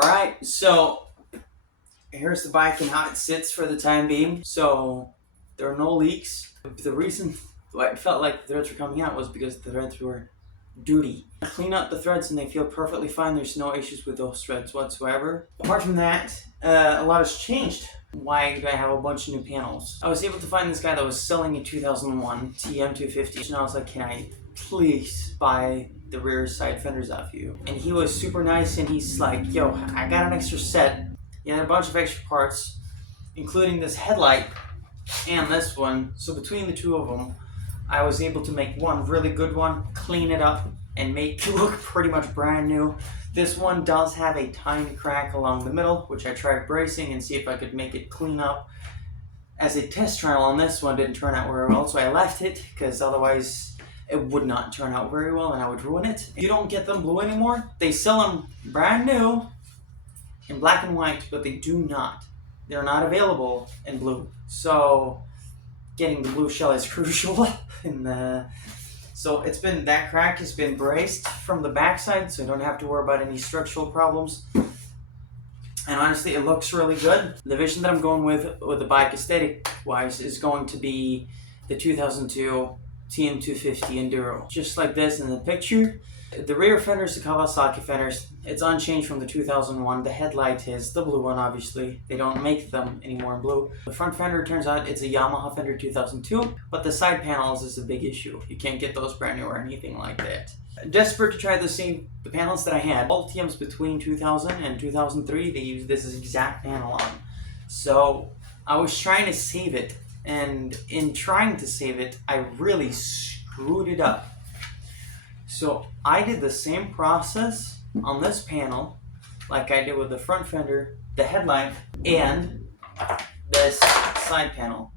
Alright, so here's the bike and how it sits for the time being. So there are no leaks. The reason why it felt like the threads were coming out was because the threads were dirty. I clean up the threads and they feel perfectly fine. There's no issues with those threads whatsoever. Apart from that, a lot has changed. Why do I have a bunch of new panels? I was able to find this guy that was selling a 2001 TM250, and I was like, can I please buy the rear side fenders off you? And he was super nice, and he's like, yo, I got an extra set. He had a bunch of extra parts, including this headlight and this one. So between the two of them, I was able to make one really good one, clean it up, and make it look pretty much brand new. This one does have a tiny crack along the middle, which I tried bracing and see if I could make it clean up. As a test trial on this one, didn't turn out very well, so I left it, because otherwise it would not turn out very well and I would ruin it. You don't get them blue anymore. They sell them brand new in black and white, but they do not. They're not available in blue. So getting the blue shell is crucial. So that crack has been braced from the backside, so I don't have to worry about any structural problems. And honestly, it looks really good. The vision that I'm going with the bike aesthetic-wise is going to be the 2002 TM250 Enduro. Just like this in the picture. The rear fenders, the Kawasaki fenders, it's unchanged from the 2001. The headlight is the blue one, obviously. They don't make them anymore in blue. The front fender, turns out it's a Yamaha fender 2002, but the side panels is a big issue. You can't get those brand new or anything like that. Desperate to try the panels that I had. All TMs between 2000 and 2003, they used this exact panel on. So I was trying to save it, and in trying to save it, I really screwed it up. So I did the same process on this panel like I did with the front fender, the headlight, and this side panel,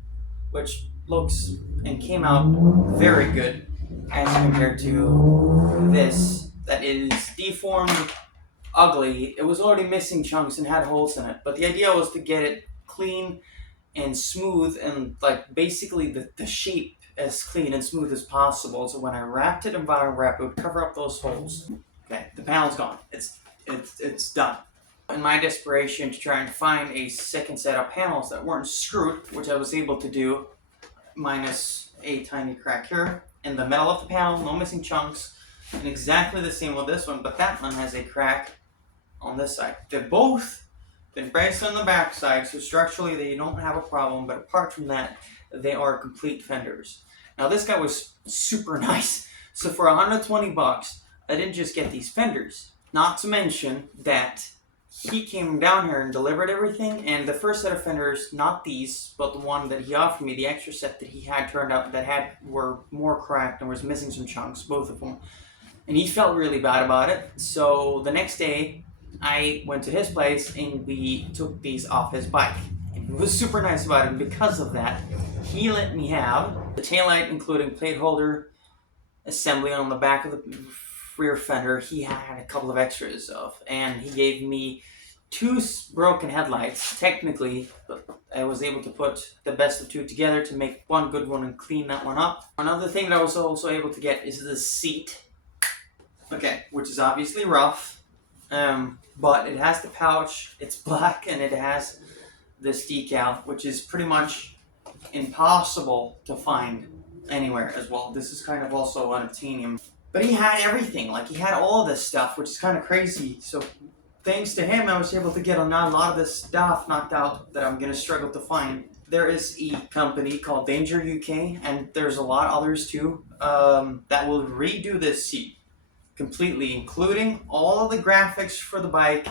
which looks and came out very good as compared to this that is deformed, ugly. It was already missing chunks and had holes in it, but the idea was to get it clean and smooth and like basically the shape as clean and smooth as possible, so when I wrapped it in vinyl wrap, it would cover up those holes. Okay, the panel's gone. It's done. In my desperation to try and find a second set of panels that weren't screwed, which I was able to do, minus a tiny crack here in the middle of the panel, no missing chunks, and exactly the same with this one, but that one has a crack on this side. They've both been braced on the back side, so structurally they don't have a problem, but apart from that, they are complete fenders. Now this guy was super nice. So for 120 bucks, I didn't just get these fenders. Not to mention that he came down here and delivered everything, and the first set of fenders, not these, but the one that he offered me, the extra set that he had turned out were more cracked and was missing some chunks, both of them. And he felt really bad about it. So the next day, I went to his place and we took these off his bike. And he was super nice about it, and because of that, he let me have the taillight, including plate holder assembly on the back of the rear fender. He had a couple of extras of, and he gave me 2 broken headlights, technically, but I was able to put the best of 2 together to make one good one and clean that one up. Another thing that I was also able to get is the seat, okay, which is obviously rough, but it has the pouch, it's black, and it has this decal, which is pretty much impossible to find anywhere as well. This is kind of also unobtainium. But he had everything, like he had all of this stuff, which is kind of crazy. So thanks to him, I was able to get a lot of this stuff knocked out that I'm going to struggle to find. There is a company called Danger UK, and there's a lot of others too, that will redo this seat completely, including all of the graphics for the bike,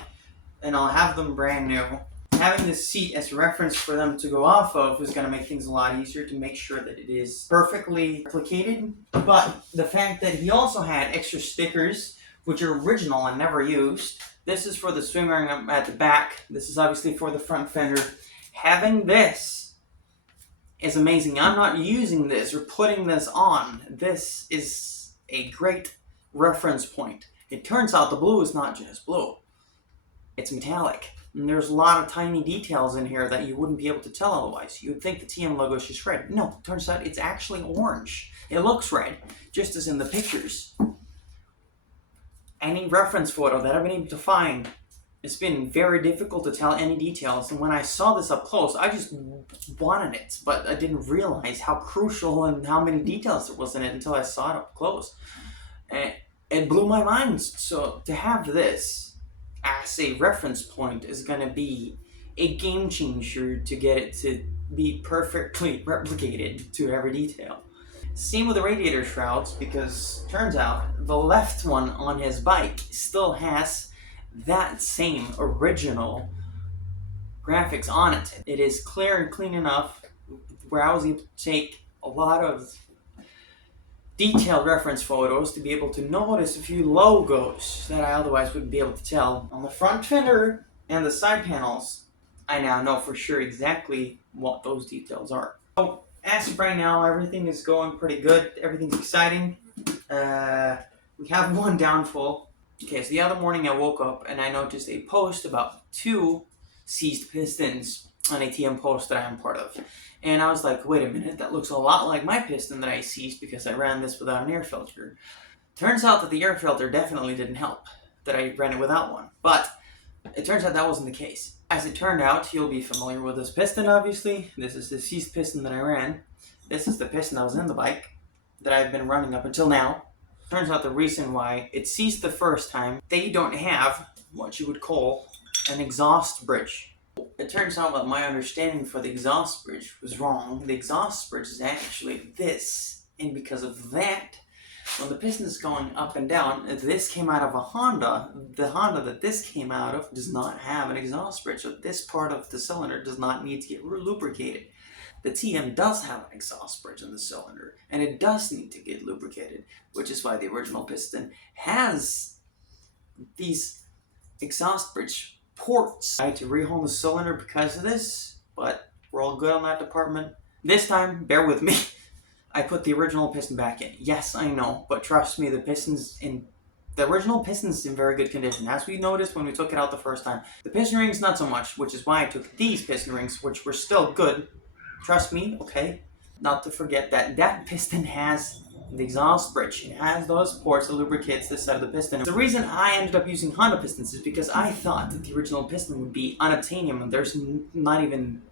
and I'll have them brand new. Having this seat as a reference for them to go off of is going to make things a lot easier to make sure that it is perfectly replicated. But the fact that he also had extra stickers, which are original and never used. This is for the swing ring at the back. This is obviously for the front fender. Having this is amazing. I'm not using this or putting this on. This is a great reference point. It turns out the blue is not just blue. It's metallic. And there's a lot of tiny details in here that you wouldn't be able to tell otherwise. You would think the TM logo is just red. No, it turns out it's actually orange. It looks red, just as in the pictures. Any reference photo that I've been able to find It's been very difficult to tell any details, and when I saw this up close, I just wanted it, but I didn't realize how crucial and how many details there was in it until I saw it up close. And it blew my mind. So to have this as a reference point is going to be a game changer to get it to be perfectly replicated to every detail. Same with the radiator shrouds, because turns out the left one on his bike still has that same original graphics on it. It is clear and clean enough where I was able to take a lot of detailed reference photos to be able to notice a few logos that I otherwise wouldn't be able to tell. On the front fender and the side panels, I now know for sure exactly what those details are. So as of right now, everything is going pretty good. Everything's exciting. We have one downfall. Okay, so the other morning I woke up and I noticed a post about 2 seized pistons on a TM post that I am part of. And I was like, wait a minute, that looks a lot like my piston that I seized because I ran this without an air filter. Turns out that the air filter definitely didn't help, that I ran it without one. But it turns out that wasn't the case. As it turned out, you'll be familiar with this piston, obviously. This is the seized piston that I ran. This is the piston that was in the bike that I've been running up until now. Turns out the reason why it seized the first time, they don't have what you would call an exhaust bridge. It turns out that my understanding for the exhaust bridge was wrong. The exhaust bridge is actually this, and because of that, when the piston is going up and down, this came out of a Honda. The Honda that this came out of does not have an exhaust bridge, so this part of the cylinder does not need to get lubricated. The TM does have an exhaust bridge in the cylinder, and it does need to get lubricated, which is why the original piston has these exhaust bridge ports. I had to rehome the cylinder because of this, but we're all good on that department. This time, bear with me, I put the original piston back in. Yes, I know, but trust me, the original piston's in very good condition. As we noticed when we took it out the first time. The piston rings, not so much, which is why I took these piston rings, which were still good. Trust me, okay? Not to forget that that piston has the exhaust bridge. It has those ports that lubricates this side of the piston. The reason I ended up using Honda pistons is because I thought that the original piston would be unobtainium, and there's not even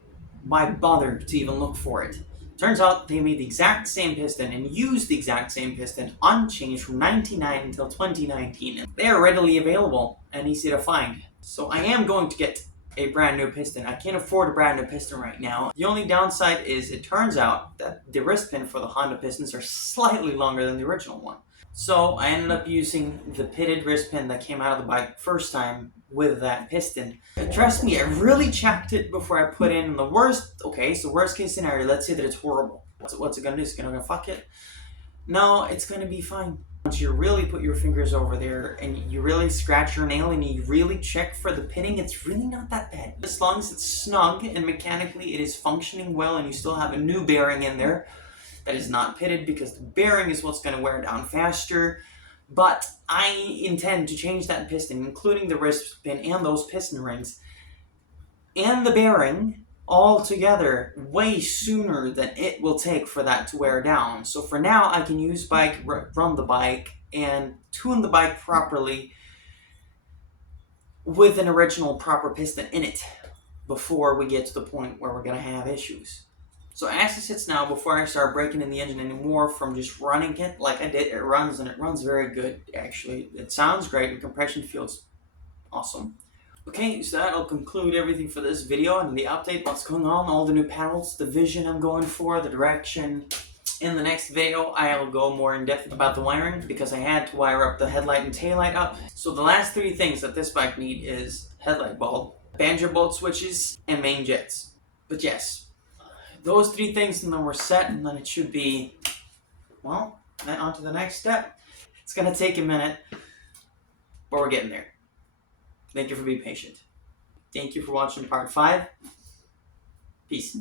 why bother to even look for it. Turns out they made the exact same piston and used the exact same piston unchanged from 1999 until 2019. They are readily available and easy to find. So I am going to get a brand new piston. I can't afford a brand new piston right now. The only downside is it turns out that the wrist pin for the Honda pistons are slightly longer than the original one. So I ended up using the pitted wrist pin that came out of the bike first time with that piston. And trust me, I really checked it before I put in the worst case scenario. Let's say that it's horrible. What's it gonna do? It's gonna fuck it? No, it's gonna be fine. Once you really put your fingers over there and you really scratch your nail and you really check for the pitting, it's really not that bad. As long as it's snug and mechanically it is functioning well and you still have a new bearing in there that is not pitted, because the bearing is what's going to wear down faster. But I intend to change that piston, including the wrist pin and those piston rings and the bearing, all together way sooner than it will take for that to wear down. So for now, I can use bike, run the bike, and tune the bike properly with an original proper piston in it before we get to the point where we're going to have issues. So as it sits now, before I start breaking in the engine anymore from just running it like I did, it runs, and it runs very good, actually. It sounds great, and compression feels awesome. Okay, so that'll conclude everything for this video and the update, what's going on, all the new panels, the vision I'm going for, the direction. In the next video, I'll go more in depth about the wiring, because I had to wire up the headlight and taillight up. So the last 3 things that this bike need is headlight bulb, banjo bolt switches, and main jets. But yes, those 3 things, and then we're set, and then it should be, well, then on to the next step. It's gonna take a minute, but we're getting there. Thank you for being patient. Thank you for watching part 5. Peace.